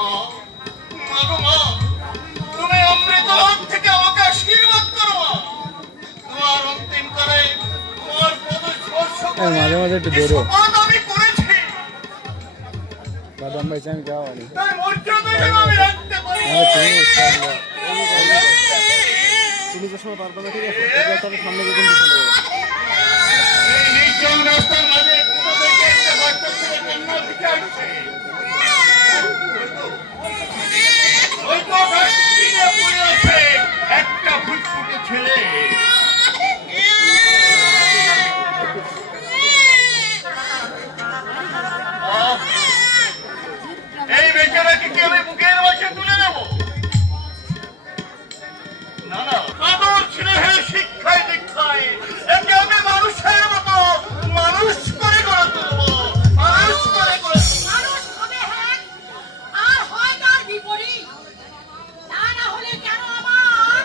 মা, মা গো মা, তুমি অমৃত লোক থেকে আমাকে আশীর্বাদ করো মা। তোমার অন্তিম কালে তোমার পদ স্পর্শ করে মাঝে মাঝে একটু যে ধরো। শপথ আমি করেছি, বাদাম ভাই চান क्या वाली তার মর্যাদা যেন আমি রাখতে পারি। তুমি যে সময় পারবে না, ঠিক আছে? এবার তবে সামনে গিয়ে কিন্তু চলে যাবে। এই নির্জন রাস্তার মাঝে কোথা থেকে একটা বাচ্চা ছেলে কন্যা দিকে আসছে। ওই তো ডাস্টবিনে পড়ে আছে একটা ফুটফুটে ছেলে। এই বেচারাকে কি আমি বুকের মাঝে তুলে নেব? না না, আদর স্নেহে শিক্ষায় দীক্ষায় একে আমি মানুষের মতো মানুষ করে গড়ে তুলবো, মানুষ করে গড়ে তুলবো। মানুষ হবে হ্যাঁ, আর হয় তার বিপরীত। তা না হলে কেন আমার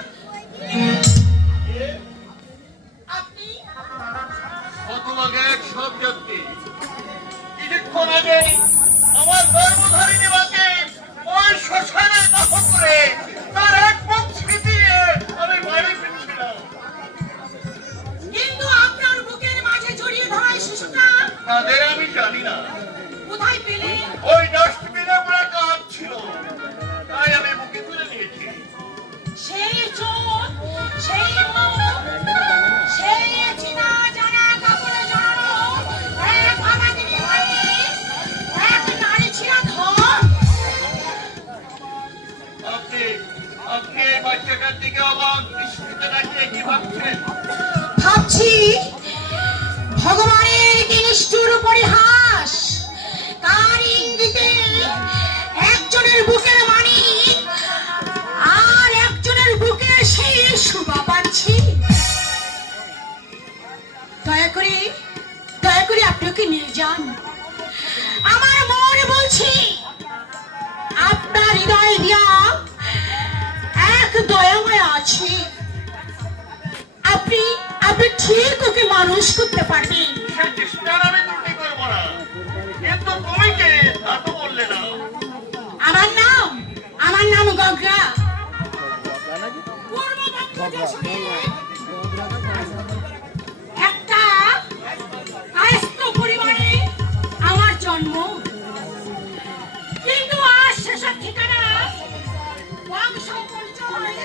আপনি হতভাগে এক সব যাত্রী কিছুক্ষণ আগে আমার গর্ভধারিণী মাকে ওই শ্মশানে দাহ করে তার এক মুখ ছিটিয়ে আমি বাড়ি ফিরছিলাম। কিন্তু আপনার বুকের মাঝে জড়িয়ে ধরা এই শিশুটা তাদের আমি জানি না, কোথায় পেলেন? ওই ডাস্টবিনে পড়া কাজ ছিল, তাই আমি বুকে তুলে নিয়েছি। সেই চোখ, সেই মুখ, সেই চেনা জানা কাপড়ে জড়ানো এক ভাগাতিনি হয়ে এক নারী ছিল ধর। আপনি আপনি এই বাচ্চাটার দিকে অবাক দৃষ্টিতে রাখিয়ে কি ভাবছেন? ভাবছি ভগবানের কি নিষ্ঠুর পরিহাস, কার ইঙ্গিতে একজনের বুকের মানিক আর একজনের বুকে সেই শোভা পাচ্ছি। দয়া করে আপনি ওকে নিয়ে যান। আমার মন বলছি আপনার হৃদয় দিয়া এক দয়াময় আছে, আপনি আপনি ঠিক ওকে মানুষ করতে পারবেন। সে চেষ্টার আমি ত্রুটি করবো না, কিন্তু তুমি কে তা তো বললে না। আমার নাম গগরা। পূর্ব বাংলাদেশে একটা কায়স্থ পরিবারে আমার জন্ম, কিন্তু আজ শেষের ঠিকানা বংশ পরিচয়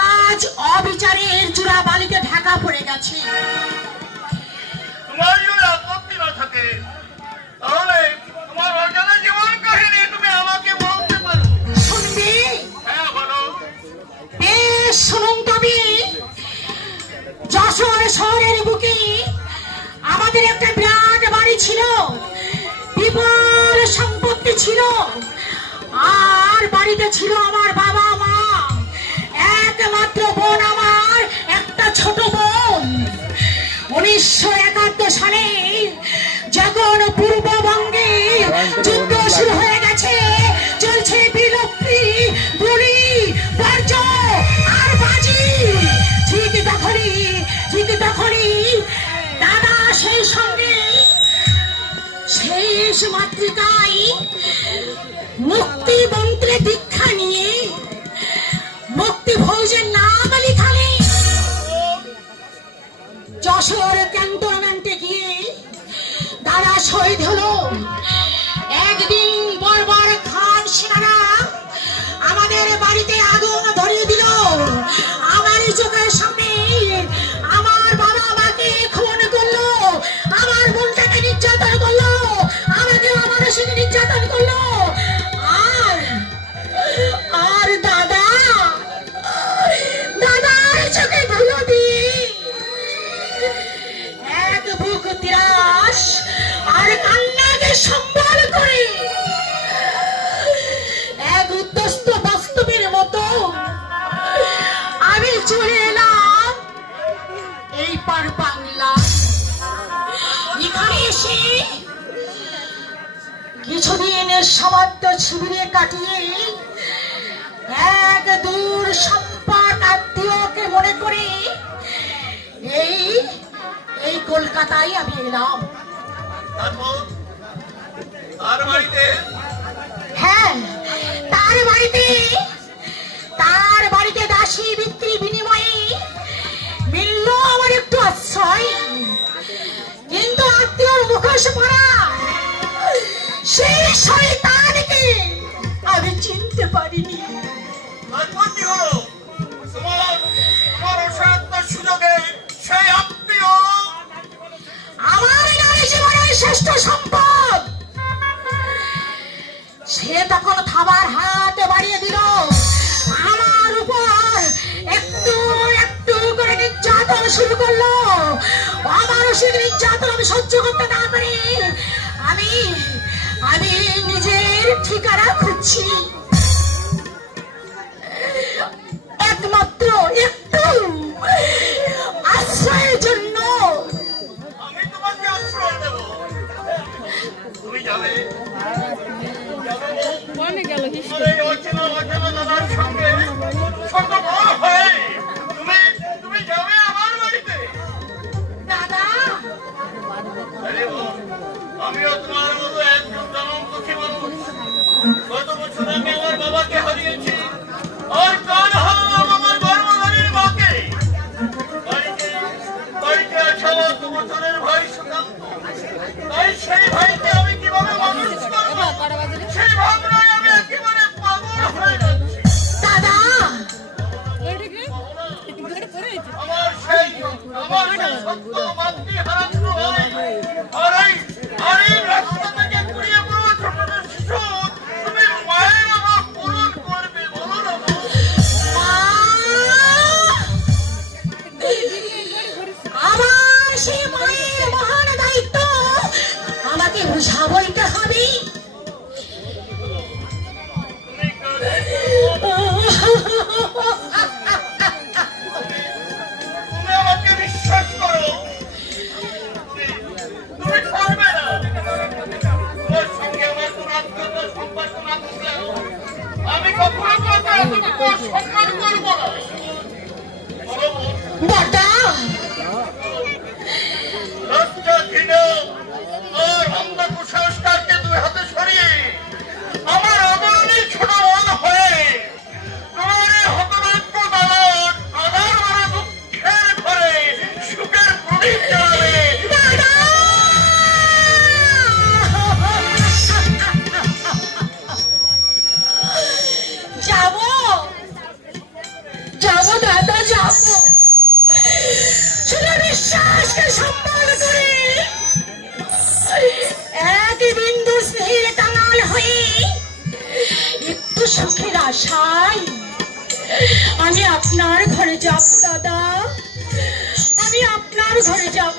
আজ অবিচারের চূড়া বালিতে ঢাকা পড়ে গেছে। তোমার যদি আপত্তি না থাকে তাহলে তোমার অজানা জীবন কাহিনী তুমি আমাকে বলতে পারো। শুনবি? হ্যাঁ বলো। বেশ শুনুন তবে। যশোর শহরের বুকে আমাদের একটা বিরাট বাড়ি ছিল, বিপুল সম্পত্তি ছিল, আর বাড়িতে ছিল আমার বাবা মা, একমাত্র বোন আমার একটা ছোট বোন। 1971 সালে যখন পূর্ববঙ্গে যুদ্ধ শুরু হয়ে গেছে, চলছে বিলুপ্তি, গুলি, বর্জ্য আর বাজি, ঠিক তখনই দাদা সেই সঙ্গে শেষ মাতৃকায় মুক্তি মন্ত্রে দীক্ষা নিয়ে মুক্তি ভোজের নাম লিখালে যশোর ক্যান্টনমেন্টে গিয়ে দাদা শহীদ হলো। একদিন বর্বর খান সেনারা আমাদের বাড়িতে আগুন ধরিয়ে দিল। আমারই চোখের সামনে আমার বাবা মাকে খুন করলো, আমার বোনটাকে নির্যাতন করলো, আমাকে অমানসিক নির্যাতন করলো। আর দাদার চোখে ধুলো দিয়ে এক বুক তিরাস আর কান্নাকে সম্বল করে এক উদ্যস্ত বাস্তবের মতো আমি চলে এলাম এই পার বাংলা। এখানে এসে কিছুদিন সমাপ্ত শিবিরে কাটিয়ে এক দূর সম্পদ আত্মীয়কে মনে করে এই কলকাতায় আমি এলাম। তারপর আর বাড়িতে হ্যাঁ দাস পাড়া সেই শয়তানকে আমি চিনতে পারিনি। তারপর কি হলো? তোমার অসহায়তার সুযোগে সেই আত্মীয় আমার নারী জীবনের শ্রেষ্ঠ সম্পদ সে তখন খাবার হাত বাড়িয়ে দিল আমার উপর, একটু একটু করে নির্যাতন শুরু করলো। আমার সেই নির্যাতন আমি সহ্য করতে না পারি আমি আমি নিজের ঠিকানা খুঁজছি, একমাত্র একটু আশ্রয়ের জন্য। আমি তোমাকে আশ্রয় দেব। তুমি যাবে তোমার এই অচেনা দাদার সঙ্গে ছোট বড় হয়ে তুমি যাবে আমার বাড়িতে। দাদা, আরে বোন, আমিও তোমার মতো একজন জনমুখী মানুষ। গত বছর আমি আমার বাবাকে হারিয়েছি, আর কাল হারালাম আমার গর্ভধারীর মাকে। বাড়িতে আছে আমার 2 বছরের ভাই সুকান্ত। তাই সেই ভাইকে আমি কিভাবে মানুষ করবো সেই ভাবনায় আমি একেবারে পাগল হয়ে যাচ্ছি। দাদা, আমার সেই সত্য মাতৃ হারানো ভাই আর এই রাস্তা থেকে ঘুরিয়ে পড়ো ছোট শিশু, তুমি মায়ের আমার পূরণ করবে, বলো না বলো? মা, আমার সেই মায়ের মহান দায়িত্ব আমাকে বুঝা বলতে হবে। তুমি তুমি আমাকে বিশ্বাস করো, তুমি করবে না। তোমার সঙ্গে আমার কোনো আত্মীয়তার সম্পর্ক না থাকলেও আমি কখনো তোমাকে সম্মান করবো না। বলো বোন, দাদা, লজ্জা ঘৃণা আর অন্ধ কুসংস্কারকে 2 হাতে সরিয়ে আমার অবরণী ছোট মন হয়ে তোমার এই হতভাগ্য দালান আধার ভরা দুঃখের ঘরে সুখের প্রদীপ জ্বালাবে। দাদা, যাবো যাবো দাদা, যাবো। শুধু বিশ্বাসকে সম্মান করে এক বিন্দু স্নেহের টাঙাল হয়ে একটু সুখের আশায় আমি আপনার ঘরে যাব দাদা, আমি আপনার ঘরে যাব।